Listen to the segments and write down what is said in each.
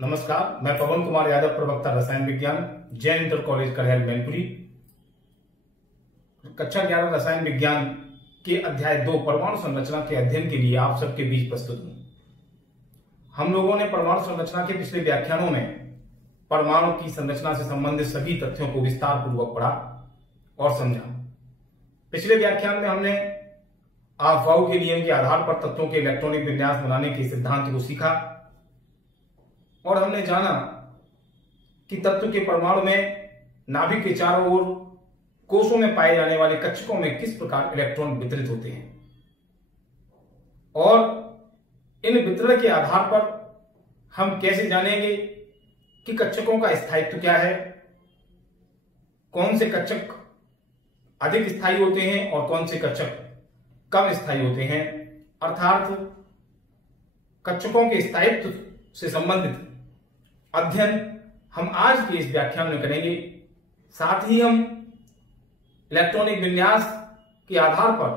नमस्कार, मैं पवन कुमार यादव, प्रवक्ता रसायन विज्ञान, जैन इंटर कॉलेज कड़हल मैनपुरी। कक्षा 11 रसायन विज्ञान के अध्याय 2 परमाणु संरचना के अध्ययन के लिए आप सबके बीच प्रस्तुत हूं। हम लोगों ने परमाणु संरचना के पिछले व्याख्यानों में परमाणु की संरचना से संबंधित सभी तथ्यों को विस्तार पूर्वक पढ़ा और समझा। पिछले व्याख्यान में हमने अफबाउ के नियम के आधार पर तत्वों के इलेक्ट्रॉनिक विन्यास बनाने के सिद्धांत को सीखा और हमने जाना कि तत्व के परमाणु में नाभिक के चारों ओर कोषों में पाए जाने वाले कक्षकों में किस प्रकार इलेक्ट्रॉन वितरित होते हैं और इन वितरण के आधार पर हम कैसे जानेंगे कि कक्षकों का स्थायित्व क्या है, कौन से कक्षक अधिक स्थायी होते हैं और कौन से कक्षक कम स्थायी होते हैं। अर्थात कक्षकों के स्थायित्व से संबंधित अध्ययन हम आज के इस व्याख्यान में करेंगे। साथ ही हम इलेक्ट्रॉनिक विन्यास के आधार पर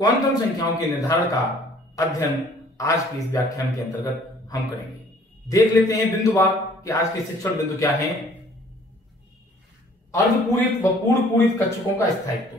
क्वांटम संख्याओं के निर्धारण का अध्ययन आज के इस व्याख्यान के अंतर्गत हम करेंगे। देख लेते हैं बिंदुवार कि आज के शिक्षण बिंदु क्या हैं। अर्धपूरित व पूर्णपूरित कक्षकों का स्थायित्व।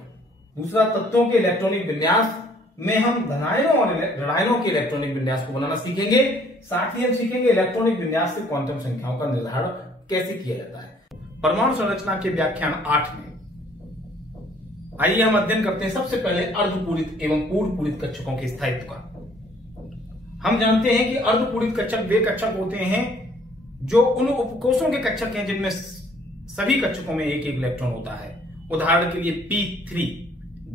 दूसरा, तत्वों के इलेक्ट्रॉनिक विन्यास में हम धनायनों और ऋणायनों के इलेक्ट्रॉनिक विन्यास को बनाना सीखेंगे। साथ ही हम सीखेंगे इलेक्ट्रॉनिक विन्यास से क्वांटम संख्याओं का निर्धारण कैसे किया जाता है। परमाणु संरचना के व्याख्यान 8 में आइए हम अध्ययन करते हैं सबसे पहले अर्धपूरित एवं पूर्णपूरित कक्षकों के स्थायित्व का। हम जानते हैं कि अर्धपूरित कक्षक वे कक्षक होते हैं जो उन उपकोषों के कक्षक हैं जिनमें सभी कक्षकों में एक एक इलेक्ट्रॉन होता है। उदाहरण के लिए P3,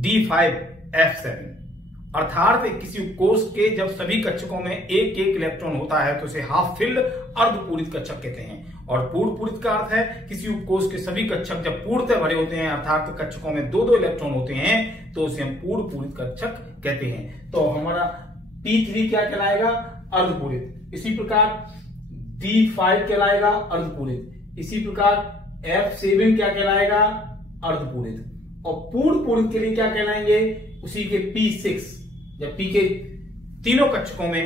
D5, F7। अर्थात किसी उपकोष के जब सभी कक्षकों में एक एक इलेक्ट्रॉन होता है तो उसे हाफ फिल्ड अर्धपूरित कक्षक कहते हैं। और पूर्णपूरित का अर्थ है किसी उपकोष के सभी कक्षक जब पूर्णतः भरे होते हैं, अर्थात कक्षकों में दो दो इलेक्ट्रॉन होते हैं तो उसे हम पूर्णपूरित कक्षक कहते हैं। तो हमारा P3 क्या कहलाएगा? अर्धपूरित। इसी प्रकार D5 कहलाएगा अर्धपूरित। इसी प्रकार F7 क्या कहलाएगा? अर्धपूरित। और पूर्णपूरित के लिए क्या कहलाएंगे? उसी के P6। जब P के तीनों कक्षकों में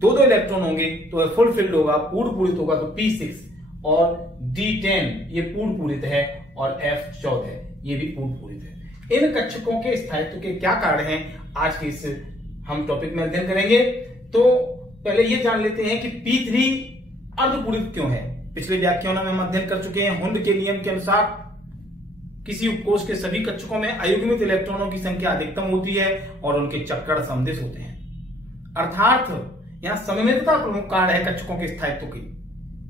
दो दो इलेक्ट्रॉन होंगे तो फुल फिल्ड होगा, पूर्णपूरित होगा तो P6। और D10 ये पूर्णपूरित है और F14 ये भी पूर्णपूरित है। इन कक्षकों के स्थायित्व के क्या कारण हैं आज के इस हम टॉपिक में अध्ययन करेंगे। तो पहले ये जान लेते हैं कि P3 अर्धपूरित क्यों है। पिछले व्याख्यानों में हम अध्ययन कर चुके हैं हुंड के नियम के अनुसार किसी उपकोष के सभी कक्षकों में अयुग्मित इलेक्ट्रॉनों की संख्या अधिकतम होती है और उनके चक्कर समदिश होते हैं। अर्थात यहां सममितता प्रमुख कारण है कक्षकों के स्थायित्व की।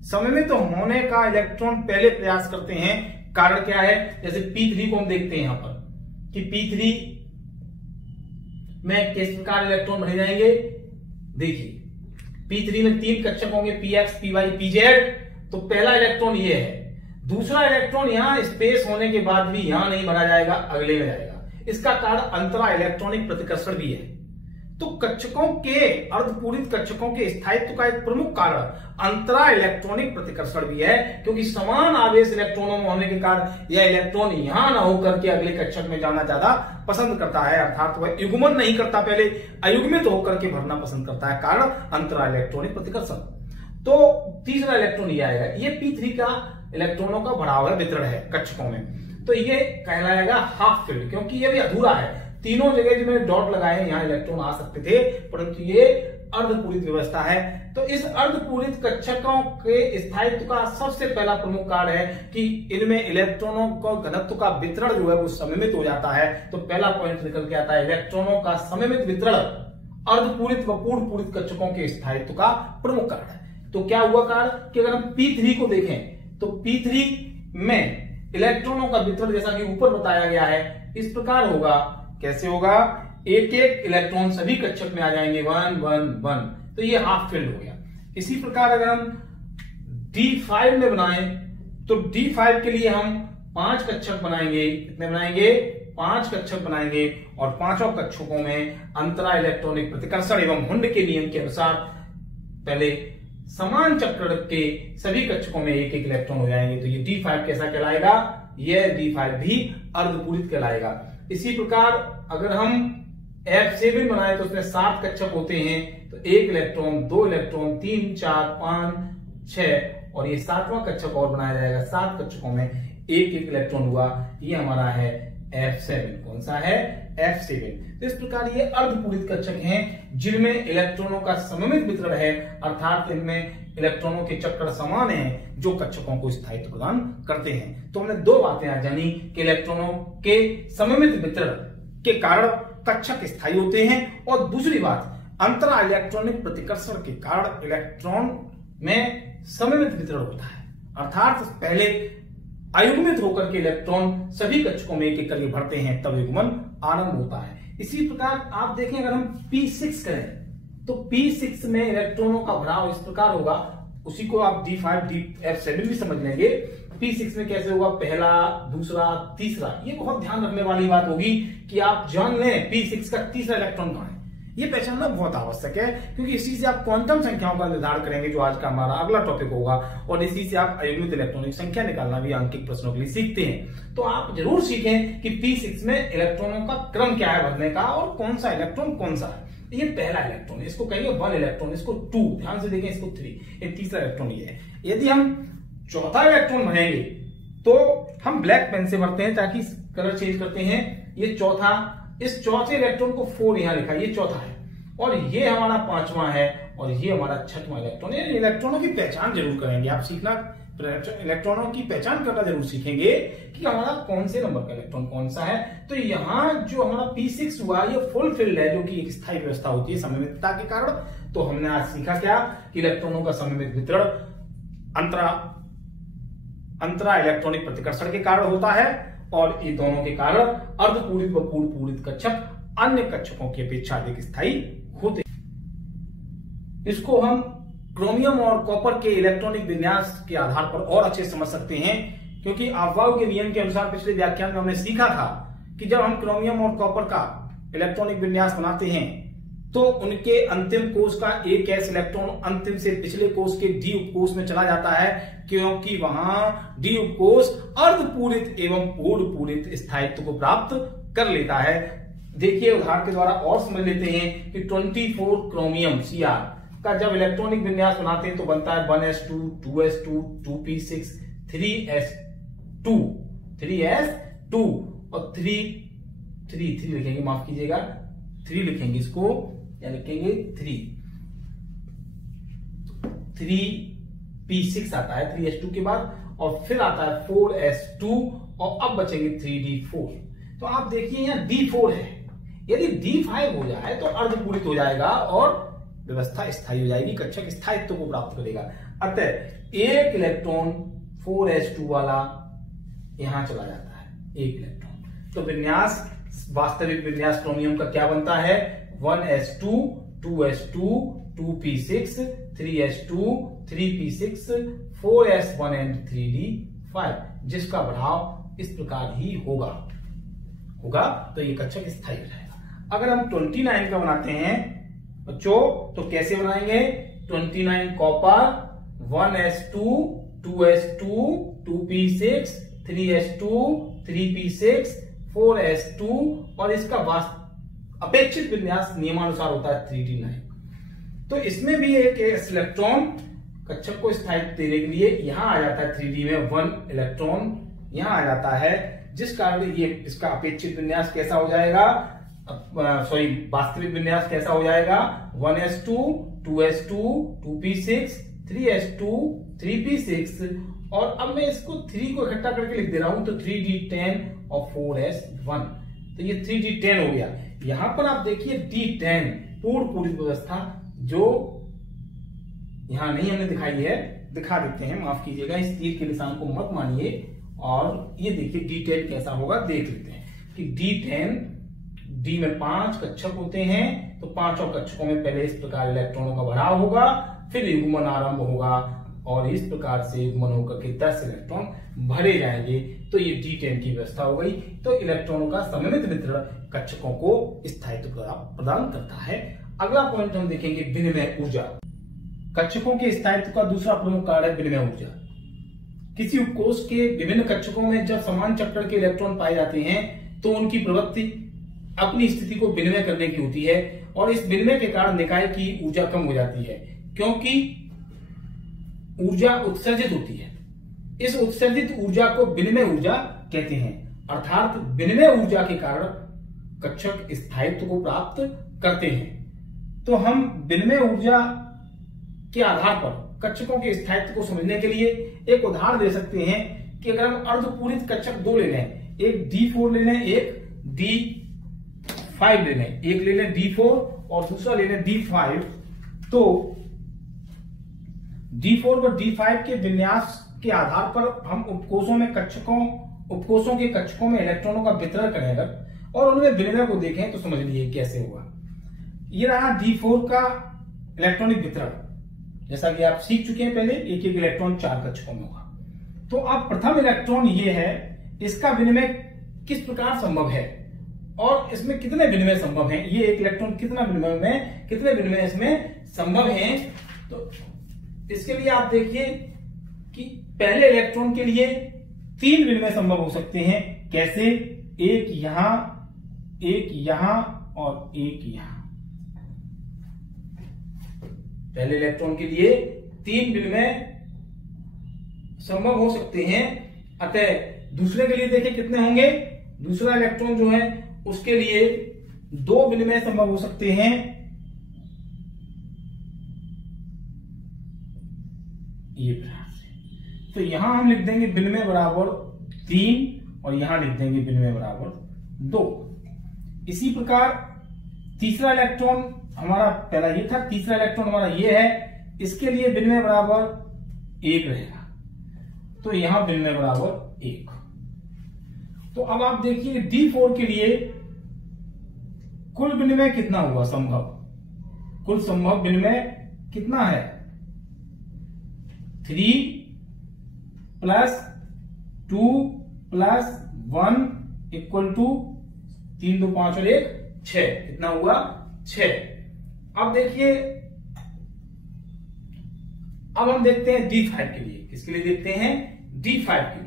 सममित होने का इलेक्ट्रॉन पहले प्रयास करते हैं। कारण क्या है? जैसे P3 को हम देखते हैं यहां पर कि P3 में किस प्रकार इलेक्ट्रॉन भरे जाएंगे। देखिए P3 में 3 कक्षक होंगे, Px, Py, Pz। तो पहला इलेक्ट्रॉन ये है। दूसरा इलेक्ट्रॉन यहां स्पेस होने के बाद भी यहां नहीं भरा जाएगा, अगले में जाएगा। इसका कारण अंतरा इलेक्ट्रॉनिक प्रतिकर्षण भी है। तो कक्षकों के अर्धपूरित कक्षकों के स्थायित्व का एक प्रमुख कारण अंतरा इलेक्ट्रॉनिक प्रतिकर्षण भी है, क्योंकि समान आवेश इलेक्ट्रॉनों में होने के कारण यह इलेक्ट्रॉन यहां ना होकर के अगले कक्षक में जाना ज्यादा पसंद करता है। अर्थात वह युग्मन नहीं करता, पहले अयुग्मित होकर के भरना पसंद करता है। कारण अंतरा इलेक्ट्रॉनिक प्रतिकर्षण। तो तीसरा इलेक्ट्रॉन ये आएगा। ये P3 का इलेक्ट्रॉनों का बढ़ा हुआ वितरण है कक्षकों में। तो ये कहलाएगा हाफ फिल्ड, क्योंकि ये भी अधूरा है। तीनों जगह जिन्होंने डॉट लगाए यहां इलेक्ट्रॉन आ सकते थे, परंतु ये अर्धपूरित व्यवस्था है। तो इस अर्धपूरित कक्षकों के स्थायित्व का सबसे पहला प्रमुख कारण है कि इनमें इलेक्ट्रॉनों का घनत्व का वितरण जो है वो सममित हो जाता है। तो पहला पॉइंट निकल के आता है इलेक्ट्रॉनों का सममित वितरण अर्धपूरित व पूर्णपूरित कक्षकों के स्थायित्व का प्रमुख कारण है। तो क्या हुआ कारण कि अगर हम P3 को देखें तो P3 में इलेक्ट्रॉनों का वितरण जैसा कि ऊपर बताया गया है इस प्रकार होगा। कैसे होगा? एक एक इलेक्ट्रॉन सभी कक्षक में आ जाएंगे, 1 1 1। तो ये हाफ फिल्ड हो गया। इसी प्रकार अगर हम D5 में बनाएं तो D5 के लिए हम 5 कक्षक बनाएंगे। कितने बनाएंगे? 5 कक्षक बनाएंगे और पांचों कक्षकों में अंतरा इलेक्ट्रॉनिक प्रतिकर्षण एवं हुंड के नियम के अनुसार पहले समान चक्र के सभी कक्षकों में एक एक इलेक्ट्रॉन हो जाएंगे। तो ये D5 कैसा कहलाएगा? यह D5 भी अर्धपूरित कहलाएगा। इसी प्रकार अगर हम F7 बनाए तो उसमें 7 कक्षक होते हैं। तो 1 इलेक्ट्रॉन, 2 इलेक्ट्रॉन, 3 4 5 6 और ये 7वां कक्षक और बनाया जाएगा। 7 कक्षकों में एक एक इलेक्ट्रॉन हुआ, ये हमारा है F7। कौन सा है? F7। तो इस प्रकार ये अर्धपूरित कक्षक हैं जिनमें इलेक्ट्रॉनों का सममित वितरण है, अर्थात इनमें इलेक्ट्रॉनों के चक्कर समान हैं जो कक्षकों को स्थायित्व प्रदान करते हैं। तो हमने दो बातें आज जानी कि इलेक्ट्रॉनों के सममित वितरण के कारण कक्षक स्थायी होते हैं, और दूसरी बात अंतरा इलेक्ट्रॉनिक प्रतिकर्षण के कारण इलेक्ट्रॉन में सममित वितरण होता है, अर्थात पहले अयुग्मित होकर के इलेक्ट्रॉन सभी कक्षकों में एक एक करके भरते हैं, तब युग्मन आरंभ होता है। इसी प्रकार आप देखें, अगर हम P6 करें तो P6 में इलेक्ट्रॉनों का भराव इस प्रकार होगा, उसी को आप D5 F7 भी समझ लेंगे। P6 में कैसे होगा? पहला, दूसरा, तीसरा। ये बहुत ध्यान रखने वाली बात होगी कि आप जान लें P6 का तीसरा इलेक्ट्रॉन कहां है, ये पहचानना बहुत आवश्यक है, क्योंकि इसी से आप क्वांटम संख्याओं का निर्धारण करेंगे, जो आज का हमारा अगला टॉपिक होगा, और इसी से आप अयुग्मित इलेक्ट्रॉनिक संख्या निकालना भी अंकित प्रश्नों के लिए सीखते हैं। तो आप जरूर सीखें कि P6 में इलेक्ट्रॉनों का क्रम क्या है भरने का, और कौन सा इलेक्ट्रॉन कौन सा है। ये पहला इलेक्ट्रॉन, इसको कहेंगे 1 इलेक्ट्रॉन, इसको 2, ध्यान से देखें, इसको 3, ये तीसरा इलेक्ट्रॉन ये है। यदि हम चौथा इलेक्ट्रॉन भरेंगे तो हम ब्लैक पेन से भरते हैं ताकि कलर चेंज करते हैं। ये चौथा, इस चौथे इलेक्ट्रॉन को 4 यहां लिखा, ये चौथा है, और ये हमारा 5वां है, और ये हमारा 6वां इलेक्ट्रॉन। इलेक्ट्रॉनों की पहचान जरूर करेंगे आप, सीखना, इलेक्ट्रॉनों की पहचान करना जरूर सीखेंगे कि हमारा कौन से नंबर का इलेक्ट्रॉन कौन सा है। तो यहाँ जो हमारा P6 हुआ, ये फुल फिल्ड है, जो कि एक स्थायी व्यवस्था होती है सममितता के कारण। तो हमने आज सीखा क्या कि इलेक्ट्रॉनों का सममित वितरण अंतरा इलेक्ट्रॉनिक प्रतिकर्षण के कारण होता है, और ये दोनों के कारण अर्धपूरित व पूर्णपूरित कक्षक अन्य कक्षकों की अपेक्षा अधिक स्थायी होते। इसको हम क्रोमियम और कॉपर के इलेक्ट्रॉनिक विन्यास के आधार पर और अच्छे समझ सकते हैं, क्योंकि अफवाह के नियम के अनुसार पिछले व्याख्यान में हमने सीखा था कि जब हम क्रोमियम और कॉपर का इलेक्ट्रॉनिक विन्यास बनाते हैं तो उनके अंतिम कोष का एक s इलेक्ट्रॉन अंतिम से पिछले कोष के d उपकोष में चला जाता है, क्योंकि वहां d उपकोष अर्धपूरित एवं पूर्णपूरित स्थायित्व को प्राप्त कर लेता है। देखिए उदाहरण के द्वारा और समझ लेते हैं कि 24 क्रोमियम Cr का जब इलेक्ट्रॉनिक विन्यास बनाते हैं तो बनता है 1s2, 2s2, 2p6, 3s2 और 3 लिखेंगे, माफ कीजिएगा 3 लिखेंगे इसको, या लिखेंगे 3p6 आता है 3s2 के बाद, और फिर आता है 4s2, और अब बचेंगे 3d4। तो आप देखिए यहाँ d4 है, यदि d5 हो जाए तो अर्धपूरित हो जाएगा और व्यवस्था स्थायी हो जाएगी, कक्षक स्थायित्व को प्राप्त करेगा। अतः एक इलेक्ट्रॉन 4s2 वाला यहां चला जाता है, एक इलेक्ट्रॉन। तो विन्यास, वास्तविक विन्यास क्रोमियम का क्या बनता है? 1s2, 2s2, 2p6, 3s2, 3p6, 4s1 and 3d5, जिसका बढ़ाव इस प्रकार ही होगा। तो ये कक्षक स्थायी हो जाएगा। अगर हम 29 का बनाते हैं बच्चों तो कैसे बनाएंगे? 29 copper, 1s2, 2s2, 2p6, 3s2, 3p6, 4s2, और इसका अपेक्षित विन्यास नियमानुसार होता है 3d9। तो इसमें भी एक इलेक्ट्रॉन कक्षक को स्थायित्व देने के लिए यहां आ जाता है 3d में 1 इलेक्ट्रॉन यहां आ जाता है, जिस कारण ये इसका अपेक्षित विन्यास कैसा हो जाएगा, वास्तविक विन्यास कैसा हो जाएगा? 1s2, 2s2, 2p6, 3s2, 3p6, और अब मैं इसको 3 को इकट्ठा करके लिख दे रहा हूं, तो 3d10 और 4s1, तो ये 3d10 हो गया। यहां पर आप देखिए d10 पूर्णपूरित व्यवस्था, जो यहां नहीं हमने दिखाई है, दिखा देते हैं, माफ कीजिएगा, इस तीर के निशान को मत मानिए, और ये देखिए d10 कैसा होगा, देख लेते हैं कि d10, d में 5 कक्षक होते हैं, तो 5 कक्षकों में पहले इस प्रकार इलेक्ट्रॉनों का भराव होगा, फिर युग्मन आरंभ होगा, और इस प्रकार से युग्मन होकर के 10 इलेक्ट्रॉन भरे जाएंगे। तो ये d10 की व्यवस्था हो गई। तो इलेक्ट्रॉनों का सममित वितरण कक्षकों को स्थायित्व प्रदान करता है। अगला पॉइंट हम देखेंगे विनिमय ऊर्जा। कक्षकों के स्थायित्व का दूसरा प्रमुख कारण है विनिमय ऊर्जा। किसी उपकोष के विभिन्न कक्षकों में जब समान चक्कर के इलेक्ट्रॉन पाए जाते हैं तो उनकी प्रवृत्ति अपनी स्थिति को विनिमय करने की होती है, और इस विनिमय के कारण निकाय की ऊर्जा कम हो जाती है, क्योंकि ऊर्जा उत्सर्जित होती है। इस उत्सर्जित ऊर्जा को विनिमय ऊर्जा कहते हैं, अर्थात विनिमय ऊर्जा के कारण कक्षक स्थायित्व को प्राप्त करते हैं। तो हम विनिमय ऊर्जा के आधार पर कक्षकों के स्थायित्व को समझने के लिए एक उदाहरण दे सकते हैं कि अगर हम अर्धपूरित कक्षक दो ले लें, एक D4 ले लें, एक D5 ले लें, एक ले लें D4 और दूसरा ले लें D5, तो D4 व D5 के विन्यास के आधार पर हम उपकोषों के कक्षकों में इलेक्ट्रॉनों का वितरण करेंगे और उनमें विनिमय को देखें तो समझ लीजिए कैसे होगा। ये रहा D4 का इलेक्ट्रॉनिक वितरण, जैसा कि आप सीख चुके हैं पहले, एक एक इलेक्ट्रॉन 4 कक्षकों में होगा। तो अब प्रथम इलेक्ट्रॉन ये है, इसका विनिमय किस प्रकार संभव है और इसमें कितने विनिमय संभव हैं, ये एक इलेक्ट्रॉन कितने विनिमय इसमें संभव हैं। तो इसके लिए आप देखिए कि पहले इलेक्ट्रॉन के लिए 3 विनिमय संभव हो सकते हैं। कैसे? एक यहां, एक यहां और एक यहां। पहले इलेक्ट्रॉन के लिए 3 विनिमय संभव हो सकते हैं। अतः दूसरे के लिए देखिए कितने होंगे। दूसरा इलेक्ट्रॉन जो है उसके लिए 2 विनिमय संभव हो सकते हैं। ये प्रकार से, तो यहां हम लिख देंगे विनिमय बराबर 3 और यहां लिख देंगे विनिमय बराबर 2। इसी प्रकार तीसरा इलेक्ट्रॉन हमारा पहला ये था, तीसरा इलेक्ट्रॉन हमारा ये है, इसके लिए विनिमय बराबर 1 रहेगा, तो यहां विनिमय बराबर 1। तो अब आप देखिए D4 के लिए कुल विनिमय कितना हुआ संभव, कुल संभव विनिमय कितना है? 3 + 2 + 1 = 3 2 5 और 1 6। कितना हुआ? 6। अब देखिए, अब हम देखते हैं D5 के लिए। किसके लिए देखते हैं? D5 के लिए।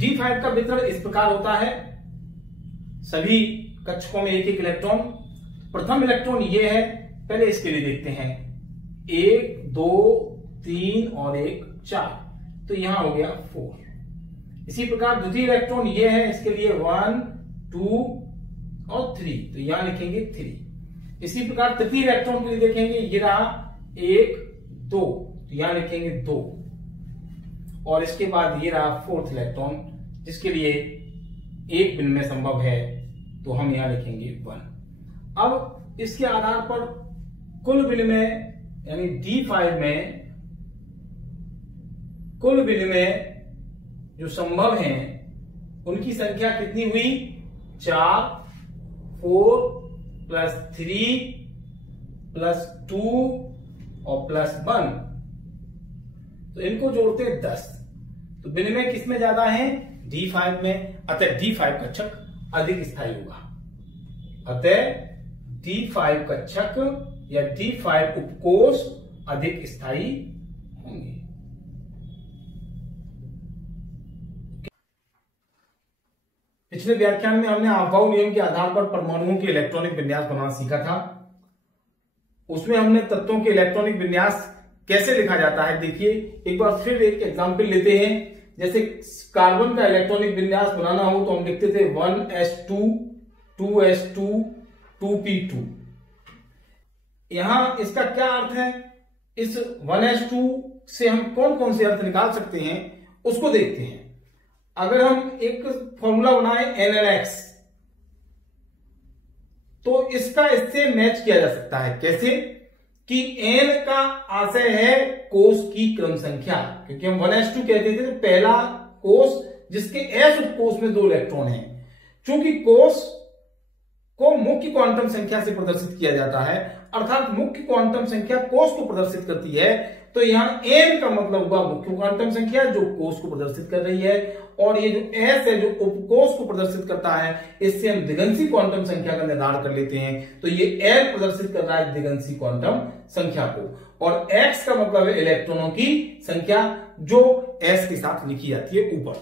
D5 का वितरण इस प्रकार होता है, सभी कक्षकों में एक एक इलेक्ट्रॉन। प्रथम इलेक्ट्रॉन ये है, पहले इसके लिए देखते हैं, 1 2 3 और 1 4, तो यहां हो गया 4। इसी प्रकार द्वितीय इलेक्ट्रॉन ये है, इसके लिए 1 2 और 3, तो यहां लिखेंगे 3। इसी प्रकार तृतीय इलेक्ट्रॉन के लिए देखेंगे, ये रहा 1 2, तो यहां लिखेंगे 2। और इसके बाद ये रहा फोर्थ इलेक्ट्रॉन, जिसके लिए 1 विनिमय संभव है, तो हम यहां लिखेंगे 1। अब इसके आधार पर कुल विनिमय यानी D5 में कुल विनिमय जो संभव हैं उनकी संख्या कितनी हुई? 4 4 + 3 + 2 और +1, तो इनको जोड़ते हैं 10। तो विनिमय किसमें ज्यादा है? D5 में। अतः D5 कक्षक अधिक स्थायी होगा। अतः D5 कक्षक या D5 उपकोष अधिक स्थायी होंगे। पिछले व्याख्यान में हमने अफबाउ नियम के आधार पर परमाणुओं के इलेक्ट्रॉनिक विन्यास बनाना सीखा था। उसमें हमने तत्वों के इलेक्ट्रॉनिक विन्यास कैसे लिखा जाता है, देखिए एक बार फिर एक एग्जांपल लेते हैं। जैसे कार्बन का इलेक्ट्रॉनिक विन्यास बनाना हो तो हम लिखते थे 1s2 2s2 2p2। यहां इसका क्या अर्थ है? इस 1s2 से हम कौन कौन से अर्थ निकाल सकते हैं उसको देखते हैं। अगर हम एक फॉर्मूला बनाए NLX, तो इसका इससे मैच किया जा सकता है। कैसे? कि N का आशय है कोष की क्रम संख्या, क्योंकि हम 1s2 कहते थे तो पहला कोष जिसके S उपकोष में 2 इलेक्ट्रॉन हैं। चूंकि कोष को मुख्य क्वांटम संख्या से प्रदर्शित किया जाता है, अर्थात मुख्य क्वांटम संख्या कोष को प्रदर्शित करती है, तो यहां N का मतलब हुआ मुख्य क्वांटम संख्या जो कोष को प्रदर्शित कर रही है, और ये जो S है जो उपकोष को प्रदर्शित करता है, इससे हम दिगंशी क्वांटम संख्या का निर्धारण कर लेते हैं। तो ये L प्रदर्शित कर रहा है दिगंशी क्वांटम संख्या को, और X का मतलब है इलेक्ट्रॉनों की संख्या जो S के साथ लिखी जाती है ऊपर।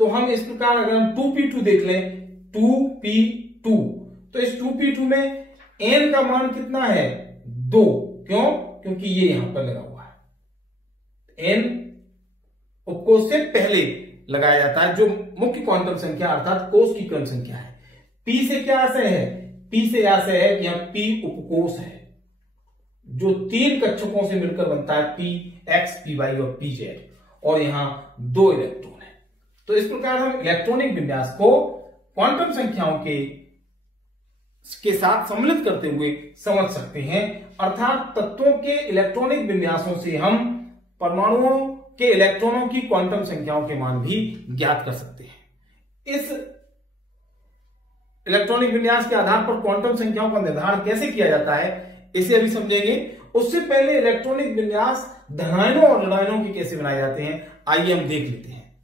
तो हम इस प्रकार अगर हम 2p2 देख लें, 2p2, तो इस 2p2 में N का मान कितना है? 2। क्यों? क्योंकि ये यहां पर लगा हुआ है। n उपकोष से पहले लगाया जाता है जो मुख्य क्वांटम संख्या अर्थात कोष की क्रम संख्या है। p से क्या आशय है? p से आशय है कि यहां p उपकोष है जो 3 कक्षकों से मिलकर बनता है, px, py और pz, और यहां 2 इलेक्ट्रॉन है। तो इस प्रकार हम इलेक्ट्रॉनिक विन्यास को क्वांटम संख्याओं के साथ सम्मिलित करते हुए समझ सकते हैं, अर्थात तत्वों के इलेक्ट्रॉनिक विन्यासों से हम परमाणुओं के इलेक्ट्रॉनों की क्वांटम संख्याओं के मान भी ज्ञात कर सकते हैं। इस इलेक्ट्रॉनिक विन्यास के आधार पर क्वांटम संख्याओं का निर्धारण कैसे किया जाता है इसे अभी समझेंगे। उससे पहले इलेक्ट्रॉनिक विन्यास धनायनों और ऋणायनों के कैसे बनाए जाते हैं आइए हम देख लेते हैं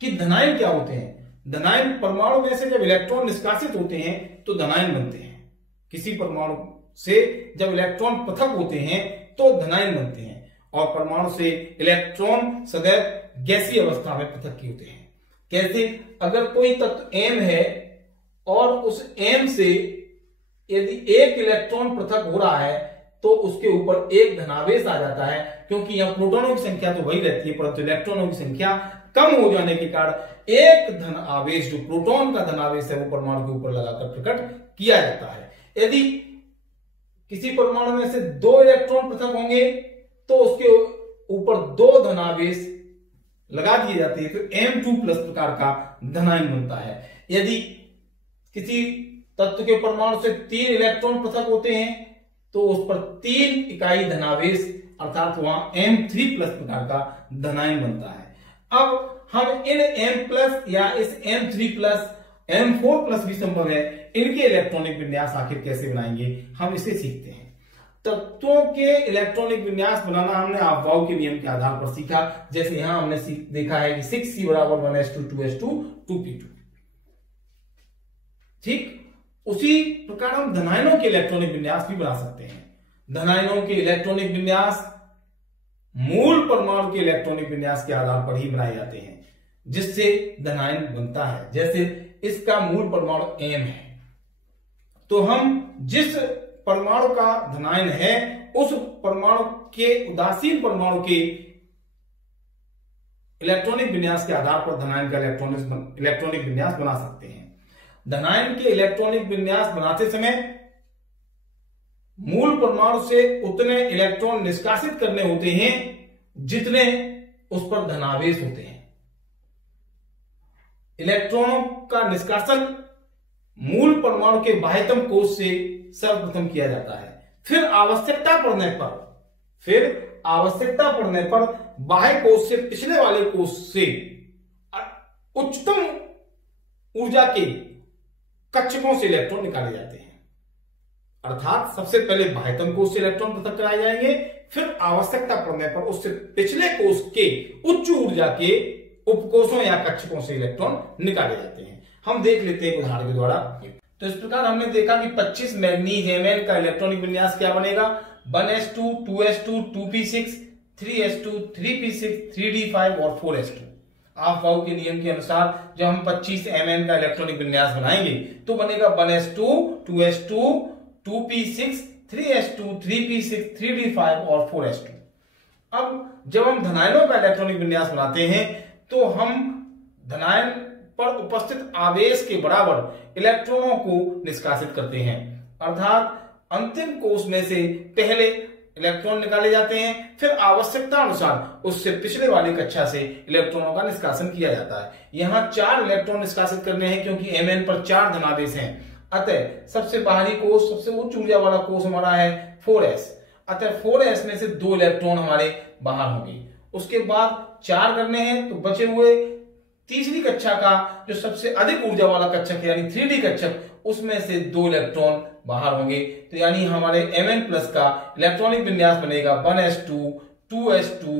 कि धनायन क्या होते हैं। धनायन परमाणु में से जब इलेक्ट्रॉन निष्कासित होते हैं तो धनायन बनते हैं। किसी परमाणु से जब इलेक्ट्रॉन पृथक होते हैं तो धनायन बनते हैं, और परमाणु से इलेक्ट्रॉन सदैव गैसीय अवस्था में पृथक होते हैं। कैसे? अगर कोई तत्व m है और उस m से यदि एक इलेक्ट्रॉन पृथक हो रहा है तो उसके ऊपर एक धनावेश आ जाता है, क्योंकि यहां प्रोटॉनों की संख्या तो वही रहती है परंतु इलेक्ट्रॉनों की संख्या कम हो जाने के कारण एक धन आवेश जो प्रोटॉन का धनावेश है वो परमाणु के ऊपर लगाकर प्रकट किया जाता है। यदि किसी परमाणु में से 2 इलेक्ट्रॉन पृथक होंगे तो उसके ऊपर 2 धनावेश लगा दिए जाते हैं, तो M2 प्लस प्रकार का धनायन बनता है। यदि किसी तत्व के परमाणु से 3 इलेक्ट्रॉन पृथक होते हैं तो उस पर 3 इकाई धनावेश अर्थात वहां M3 प्लस प्रकार का धनायन बनता है। अब हम इन M प्लस या इस M3 प्लस M4 प्लस भी संभव है, इनके इलेक्ट्रॉनिक विन्यास आखिर कैसे बनाएंगे हम इसे सीखते हैं। तत्वों के इलेक्ट्रॉनिक विन्यास बनाना हमने अफबाउ के नियम के आधार पर सीखा। जैसे यहां हमने देखा है कि 6C बराबर 1s2 2s2 2p2। ठीक उसी प्रकार हम धनायनों के इलेक्ट्रॉनिक विन्यास भी बना सकते हैं। धनायनों के इलेक्ट्रॉनिक विन्यास मूल परमाणु के इलेक्ट्रॉनिक विन्यास के आधार पर ही बनाए जाते हैं जिससे धनायन बनता है। जैसे इसका मूल परमाणु M है तो हम जिस परमाणु का धनायन है उस परमाणु के उदासीन परमाणु के इलेक्ट्रॉनिक विन्यास के आधार पर धनायन का इलेक्ट्रॉनिक विन्यास बना सकते हैं। धनायन के इलेक्ट्रॉनिक विन्यास बनाते समय मूल परमाणु से उतने इलेक्ट्रॉन निष्कासित करने होते हैं जितने उस पर धनावेश होते हैं। इलेक्ट्रॉनों का निष्कासन मूल परमाणु के बाह्यतम कोश से सर्वप्रथम किया जाता है। फिर आवश्यकता पड़ने पर बाह्य कोश से पिछले वाले कोश से उच्चतम ऊर्जा के कक्षकों से इलेक्ट्रॉन निकाले जाते हैं। अर्थात सबसे पहले बाह्यतम कोश से इलेक्ट्रॉन पृथक कराए जाएंगे, फिर आवश्यकता पड़ने पर उससे पिछले कोश के उच्च ऊर्जा के उपकोशों या कक्षकों से इलेक्ट्रॉन निकाले जाते हैं। हम देख लेते हैं उदाहरण के द्वारा। तो इस प्रकार हमने देखा कि 25 मैग्नीज Mn का इलेक्ट्रॉनिक विन्यास क्या बनेगा, 1s2 2s2 2p6 3s2 3p6 3d5 और 4s2। अफबाउ के नियम के अनुसार जब हम 25 Mn का इलेक्ट्रॉनिक विन्यास बनाएंगे तो बनेगा 1s2 2s2 2p6 3s2 3p6 3d5 और 4s2। अब जब हम धनायनों का इलेक्ट्रॉनिक विन्यास बनाते हैं तो हम धनायन पर उपस्थित आवेश के बराबर इलेक्ट्रॉनों को निष्कासित करते हैं। अर्थात अंतिम कोश में से पहले इलेक्ट्रॉन निकाले जाते हैं, फिर आवश्यकता अनुसार उससे पिछले वाली कक्षा से इलेक्ट्रॉनों का निष्कासन किया जाता है। यहां 4 इलेक्ट्रॉन निष्कासित करने हैं क्योंकि Mn पर 4 धनावेश हैं। अतः सबसे बाहरी कोश, सबसे उच्च ऊर्जा वाला कोश हमारा है 4s। अतः 4s में से 2 इलेक्ट्रॉन हमारे बाहर होंगे। उसके बाद 4 करने हैं तो बचे हुए तीसरी कक्षा का जो सबसे अधिक ऊर्जा वाला कक्षक है यानी 3d कक्षक, उसमें से 2 इलेक्ट्रॉन बाहर होंगे। तो यानी हमारे Mn प्लस का इलेक्ट्रॉनिक विन्यास बनेगा 1s2 2s2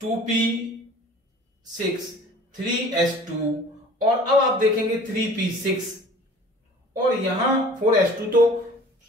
2p6 3s2 और अब आप देखेंगे 3p6 और यहां 4s2 तो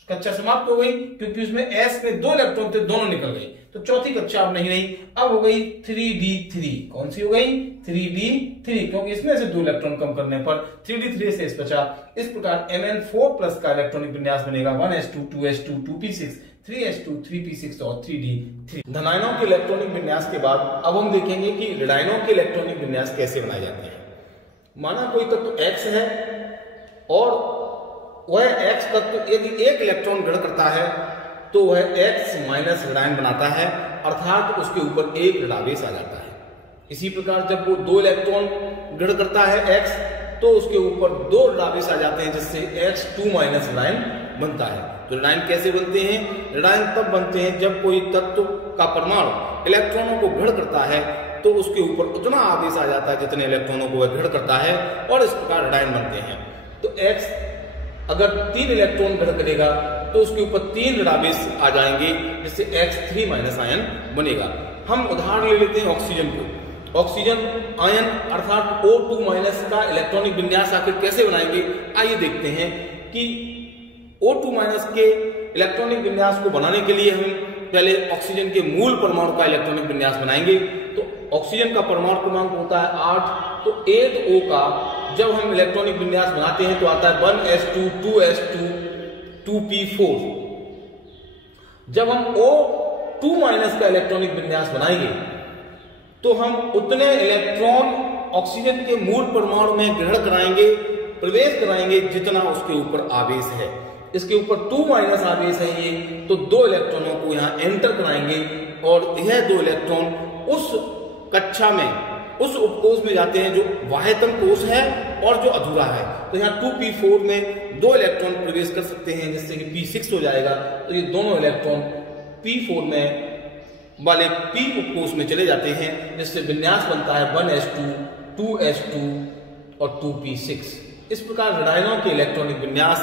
कक्षा समाप्त हो गई क्योंकि उसमें s में 2 इलेक्ट्रॉन थे, दोनों निकल गए। तो चौथी कक्षा अब नहीं रही, अब हो गई 3d3। कौन सी हो गई? 3d3, क्योंकि इसमें से 2 इलेक्ट्रॉन कम करने पर 3d3 से बचा। इस प्रकार Mn4+ का इलेक्ट्रॉनिक विन्यास बनेगा 1s2 2s2 2p6 3s2 3p6 और 3d3। धनायनों के इलेक्ट्रॉनिक विन्यास के बाद अब हम देखेंगे कि ऋणायनों के इलेक्ट्रॉनिक विन्यास कैसे बनाए जाते हैं। माना कोई तत्व X है और वह X तत्व यदि एक इलेक्ट्रॉन ग्रहण करता है तो वह X माइनस ऋणायन बनाता है, अर्थात उसके ऊपर एक ऋणावेश आ जाता है। इसी प्रकार जब वो 2 इलेक्ट्रॉन ग्रहण करता है X तो उसके ऊपर 2 ऋणावेश आ जाते हैं, जिससे X2 माइनस ऋणायन बनता है। तो ऋणायन कैसे बनते हैं? ऋणायन तब बनते हैं जब कोई तत्व का परमाणु इलेक्ट्रॉनों को ग्रहण करता है तो उसके ऊपर उतना आवेश आ जाता है जितने इलेक्ट्रॉनों को वह ग्रहण करता है, और इस प्रकार ऋणायन बनते हैं। तो X अगर 3 इलेक्ट्रॉन ग्रहण करेगा तो उसके ऊपर 3 ऋणावेश आ जाएंगे, जिससे X3 माइनस आयन बनेगा। हम उदाहरण ले लेते हैं ऑक्सीजन को। ऑक्सीजन आयन अर्थात O2 माइनस का इलेक्ट्रॉनिक विन्यास आखिर कैसे बनाएंगे, आइए देखते हैं कि O2 माइनस के इलेक्ट्रॉनिक विन्यास को बनाने के लिए हम पहले ऑक्सीजन के मूल परमाणु का इलेक्ट्रॉनिक विन्यास बनाएंगे। तो ऑक्सीजन का परमाणु क्रमांक होता है 8, तो 8O का जब हम इलेक्ट्रॉनिक विन्यास बनाते हैं तो आता है 1s2 2s2 2p4। जब हम O2 माइनस का इलेक्ट्रॉनिक विन्यास बनाएंगे तो हम उतने इलेक्ट्रॉन ऑक्सीजन के मूल परमाणु में ग्रहण कराएंगे, प्रवेश कराएंगे, जितना उसके ऊपर आवेश है। इसके ऊपर 2 माइनस आवेश है ये, तो 2 इलेक्ट्रॉनों को यहाँ एंटर कराएंगे और यह 2 इलेक्ट्रॉन उस कक्षा में, उस उपकोष में जाते हैं जो वाह्यतम कोष है और जो अधूरा है। तो यहाँ 2p4 में 2 इलेक्ट्रॉन प्रवेश कर सकते हैं, जिससे कि p6 हो जाएगा। तो ये दोनों इलेक्ट्रॉन p4 में वाले p उपकोष में चले जाते हैं, जिससे विन्यास बनता है 1s2 2s2 और 2p6। इस प्रकार ऋणायनों के इलेक्ट्रॉनिक विन्यास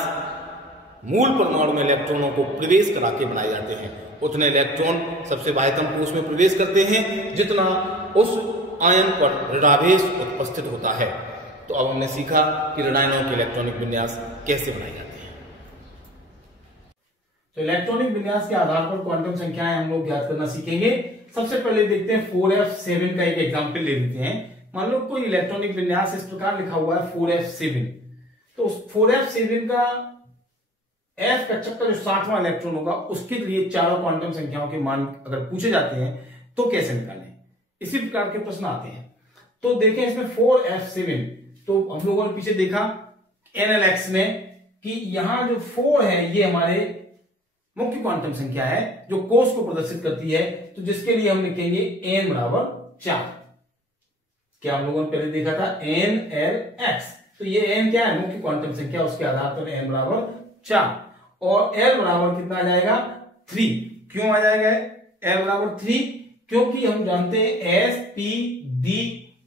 मूल परमाणु में इलेक्ट्रॉनों को प्रवेश करा के बनाए जाते हैं। उतने इलेक्ट्रॉन सबसे बाह्यतम कोष में प्रवेश करते हैं जितना उस आयन पर ऋणावेश उपस्थित होता है। तो अब हमने सीखा कि ऋणायनों के इलेक्ट्रॉनिक विन्यास कैसे बनाए जाते हैं। तो इलेक्ट्रॉनिक विन्यास के आधार पर क्वांटम संख्याएं हम लोग ज्ञात करना सीखेंगे। सबसे पहले देखते हैं 4f7 का एक एग्जाम्पल ले लेते हैं। मान लो कोई इलेक्ट्रॉनिक विन्यास इस प्रकार लिखा हुआ है 4f7। तो 4f7 का F कक्षक का जो 60वां इलेक्ट्रॉन होगा उसके लिए चारों क्वांटम संख्याओं के मान अगर पूछे जाते हैं तो कैसे निकालें, इसी प्रकार के प्रश्न आते हैं। तो देखें इसमें 4f7, तो हम लोगों ने पीछे देखा NLX में कि यहां जो 4 है ये हमारे मुख्य क्वांटम संख्या है जो कोष को प्रदर्शित करती है, तो जिसके लिए हम लिखेंगे n बराबर 4। क्या हम लोगों ने पहले देखा था NLX, तो ये n क्या है? मुख्य क्वांटम संख्या, उसके आधार पर n बराबर 4 और L बराबर कितना आ जाएगा? 3। क्यों आ जाएगा L बराबर 3? क्योंकि हम जानते हैं S, P, D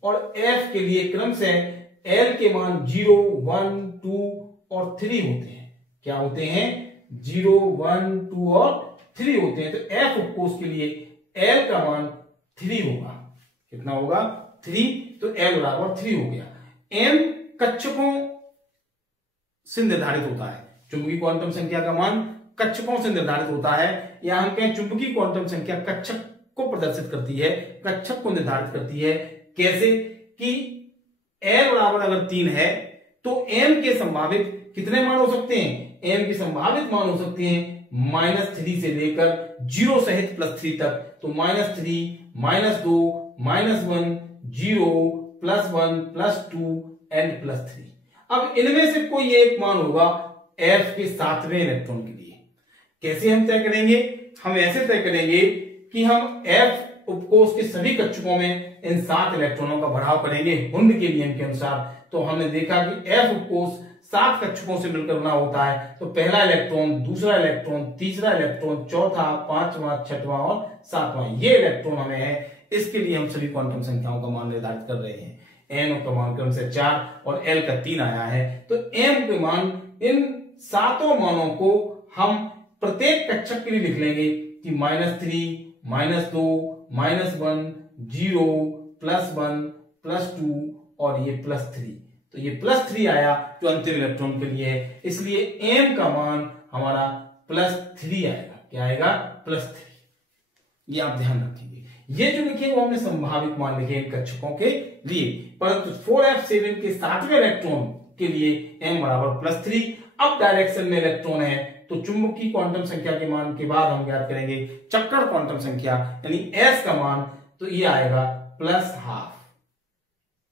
और F के लिए क्रम से L के मान 0 1 2 और 3 होते हैं। क्या होते हैं? 0 1 2 और 3 होते हैं। तो F उपकोष के लिए L का मान 3 होगा। कितना होगा? 3। तो L बराबर 3 हो गया। M कक्षकों से निर्धारित होता है। चुंबकीय क्वांटम संख्या का मान कक्षकों से निर्धारित होता है, या हम कहें चुंबकीय क्वांटम संख्या कक्षक को प्रदर्शित करती है, कक्षक को निर्धारित करती है। कैसे? कि L बराबर अगर 3 है तो M के संभावित कितने मान हो सकते हैं? M के संभावित मान हो सकते हैं -3 से लेकर 0 सहित +3 तक। तो -3 -2 -1 0 +1 +2 एंड +3। अब इनमें से कोई एक मान होगा F के 7वें इलेक्ट्रॉन के लिए। कैसे हम तय करेंगे? हम ऐसे तय करेंगे कि हम F उपकोष के सभी कक्षकों में इन 7 इलेक्ट्रॉनों का बढ़ाव करेंगे हुंड के नियम के अनुसार। तो हमने देखा कि F उपकोष 7 कक्षकों से मिलकर बना होता है। तो पहला इलेक्ट्रॉन, दूसरा इलेक्ट्रॉन, तीसरा इलेक्ट्रॉन, चौथा, 5वां, 6वां और 7वां ये इलेक्ट्रॉन हमें है। इसके लिए हम सभी क्वांटम संख्याओं का मान निर्धारित कर रहे हैं। n का मान क्रम से 4 और L का 3 आया है। तो m के मान, इन 7 मानों को हम प्रत्येक कक्षक के लिए लिख लेंगे कि -3 -2 -1 0 +1 +2 और ये +3। तो ये +3 आया जो अंतिम इलेक्ट्रॉन के लिए है। इसलिए m का मान हमारा +3 आएगा। क्या आएगा? +3। ये आप ध्यान रखिए। ये जो लिखे वो हमने संभावित मान लिखे इन कक्षकों के लिए, परंतु 4f7 के 7वें इलेक्ट्रॉन के लिए m बराबर +3। अब डायरेक्शन में इलेक्ट्रॉन है तो चुंबकीय क्वांटम संख्या के मान के बाद हम ज्ञात करेंगे चक्कर क्वांटम संख्या यानी s का मान, तो ये आएगा +12।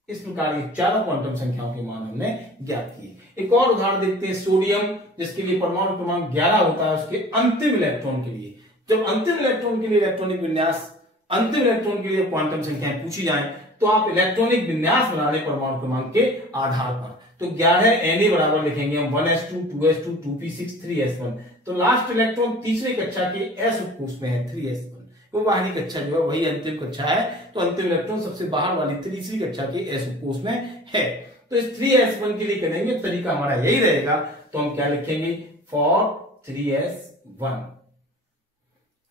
इस प्रकार ये चारों क्वांटम संख्याओं के मान हमने ज्ञात किए। एक और उदाहरण देखते हैं, सोडियम जिसके लिए परमाणु क्रमांक 11 होता है, उसके अंतिम इलेक्ट्रॉन के लिए, जब अंतिम इलेक्ट्रॉन के लिए इलेक्ट्रॉनिक विन्यास, अंतिम इलेक्ट्रॉन के लिए क्वांटम संख्याएं पूछी जाए तो आप इलेक्ट्रॉनिक विन्यास बना लें परमाणु क्रमांक के आधार पर। तो 11 Na बराबर लिखेंगे हम 1s2 2s2 2p6 3s1। तो लास्ट इलेक्ट्रॉन तीसरी कक्षा के s उपकोष में है 3s1, वो बाहरी कक्षा जो है वही अंतिम कक्षा है, तो अंतिम इलेक्ट्रॉन सबसे बाहर वाली तीसरी कक्षा के s उपकोष में है। तो इस 3s1 के लिए करेंगे तरीका हमारा यही रहेगा, तो हम क्या लिखेंगे फॉर 3s1।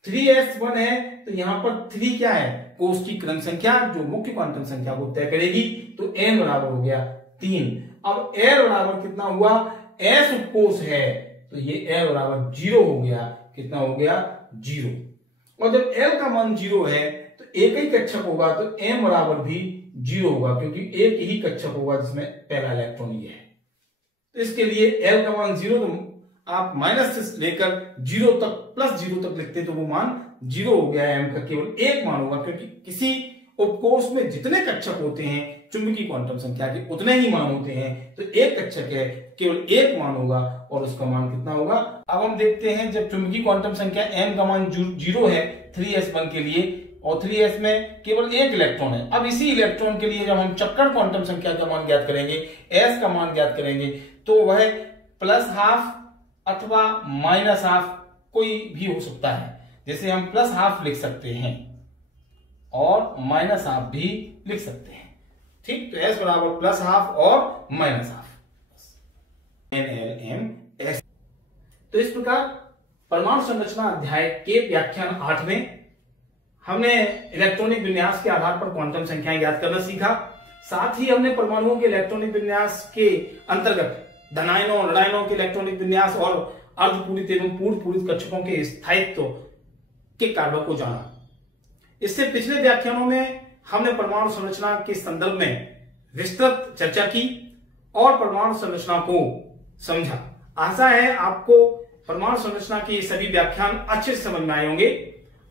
3s1 है तो यहां पर 3 क्या है, कोष की क्रम संख्या जो मुख्य क्वांटम संख्या को तय करेगी, तो n बराबर हो गया 3। अब l बराबर कितना हुआ, s उपकोष है तो ये l बराबर 0 हो गया, कितना हो गया 0। और जब l का मान 0 है तो एक ही कक्षक होगा तो m बराबर भी 0 होगा, क्योंकि एक ही कक्षक होगा जिसमें पहला इलेक्ट्रॉन ये है। तो इसके लिए l का मान 0, तो आप माइनस से लेकर 0 तक +0 तक लिखते तो वो मान 0 हो गया, m का केवल एक मान होगा, क्योंकि किसी उपकोष में जितने कक्षक होते हैं चुंबकीय क्वांटम संख्या के उतने ही मान होते हैं, तो एक कक्षक है केवल एक मान होगा और उसका मान कितना होगा। अब हम देखते हैं जब चुंबकीय क्वांटम संख्या m का मान 0 है 3s1 के लिए और 3s में केवल एक इलेक्ट्रॉन है, अब इसी इलेक्ट्रॉन के लिए जब हम चक्कर क्वांटम संख्या का मान ज्ञात करेंगे, s का मान ज्ञात करेंगे, तो वह +12 अथवा -12 कोई भी हो सकता है। जैसे हम +12 लिख सकते हैं और -12 भी लिख सकते हैं, ठीक। तो s बराबर +12 और -12 NLMS। तो इस प्रकार परमाणु संरचना अध्याय के व्याख्यान 8 में हमने इलेक्ट्रॉनिक विन्यास के आधार पर क्वांटम संख्याएं ज्ञात करना सीखा। साथ ही हमने परमाणुओं के इलेक्ट्रॉनिक विन्यास के अंतर्गत धनायनों ऋणायनों के इलेक्ट्रॉनिक विन्यास और अर्धपूरित एवं पूर्ण पूरित कक्षकों के स्थायित्व के कार्यों को जाना। इससे पिछले व्याख्यानों में हमने परमाणु संरचना के संदर्भ में विस्तृत चर्चा की और परमाणु संरचना को समझा। आशा है आपको परमाणु संरचना के सभी व्याख्यान अच्छे से समझ में आए होंगे।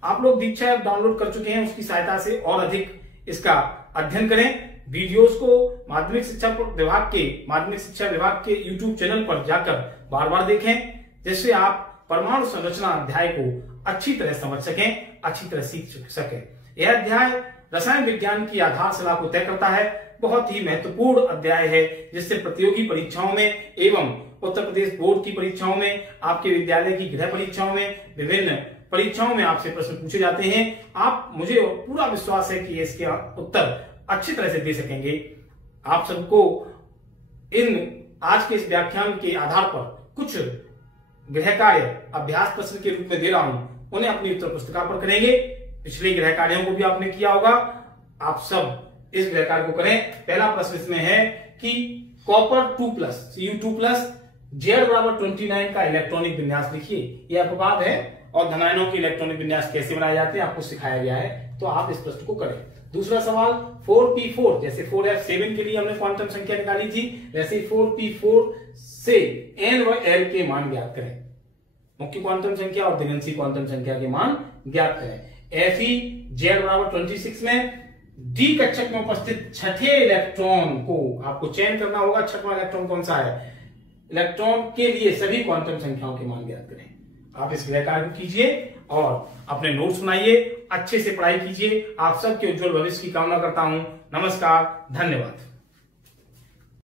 आप लोग दीक्षा ऐप डाउनलोड कर चुके हैं, उसकी सहायता से और अधिक इसका अध्ययन करें। वीडियोस को माध्यमिक शिक्षा विभाग के YouTube चैनल पर जाकर बार बार देखें, जिससे आप परमाणु संरचना अध्याय को अच्छी तरह समझ सकें, अच्छी तरह सीख सकें। यह अध्याय रसायन विज्ञान की आधारशिला को तय करता है। बहुत ही महत्वपूर्ण अध्याय है, जिससे प्रतियोगी परीक्षाओं में एवं उत्तर प्रदेश बोर्ड की परीक्षाओं में, आपके विद्यालय की गृह परीक्षाओं में, विभिन्न परीक्षाओं में आपसे प्रश्न पूछे जाते हैं। आप, मुझे पूरा विश्वास है कि इसके उत्तर अच्छी तरह से दे सकेंगे। आप सबको इन आज के इस व्याख्यान के आधार पर कुछ गृह कार्य अभ्यास प्रश्न के रूप में दे रहा हूं, उन्हें अपनी उत्तर पुस्तिका पर करेंगे। पिछले गृह कार्यों को भी आपने किया होगा, आप सब इस गृह कार्य को करें। पहला प्रश्न इसमें है कि कॉपर 2+ Cu2+ Z बराबर 29 का इलेक्ट्रॉनिक विन्यास लिखिए। यह अपवाद है और धनायनों के इलेक्ट्रॉनिक विन्यास कैसे बनाए जाते हैं आपको सिखाया गया है, तो आप इस प्रश्न को करें। दूसरा सवाल 4p4, जैसे 4f7 के लिए हमने क्वांटम संख्या निकाली थी, वैसे 4p4 से n व l के मान ज्ञात करें। मुख्य क्वांटम संख्या और दिनंशी क्वांटम संख्या के मान ज्ञात करें। Fe Z बराबर 26 में d कक्षक में उपस्थित छठे इलेक्ट्रॉन को आपको चयन करना होगा। छठवां इलेक्ट्रॉन कौन सा है, इलेक्ट्रॉन के लिए सभी क्वांटम संख्याओं के मान ज्ञात करें। आप इस गृह कार्य को कीजिए और अपने नोट्स बनाइए, अच्छे से पढ़ाई कीजिए। आप सबके उज्जवल भविष्य की कामना करता हूं। नमस्कार, धन्यवाद।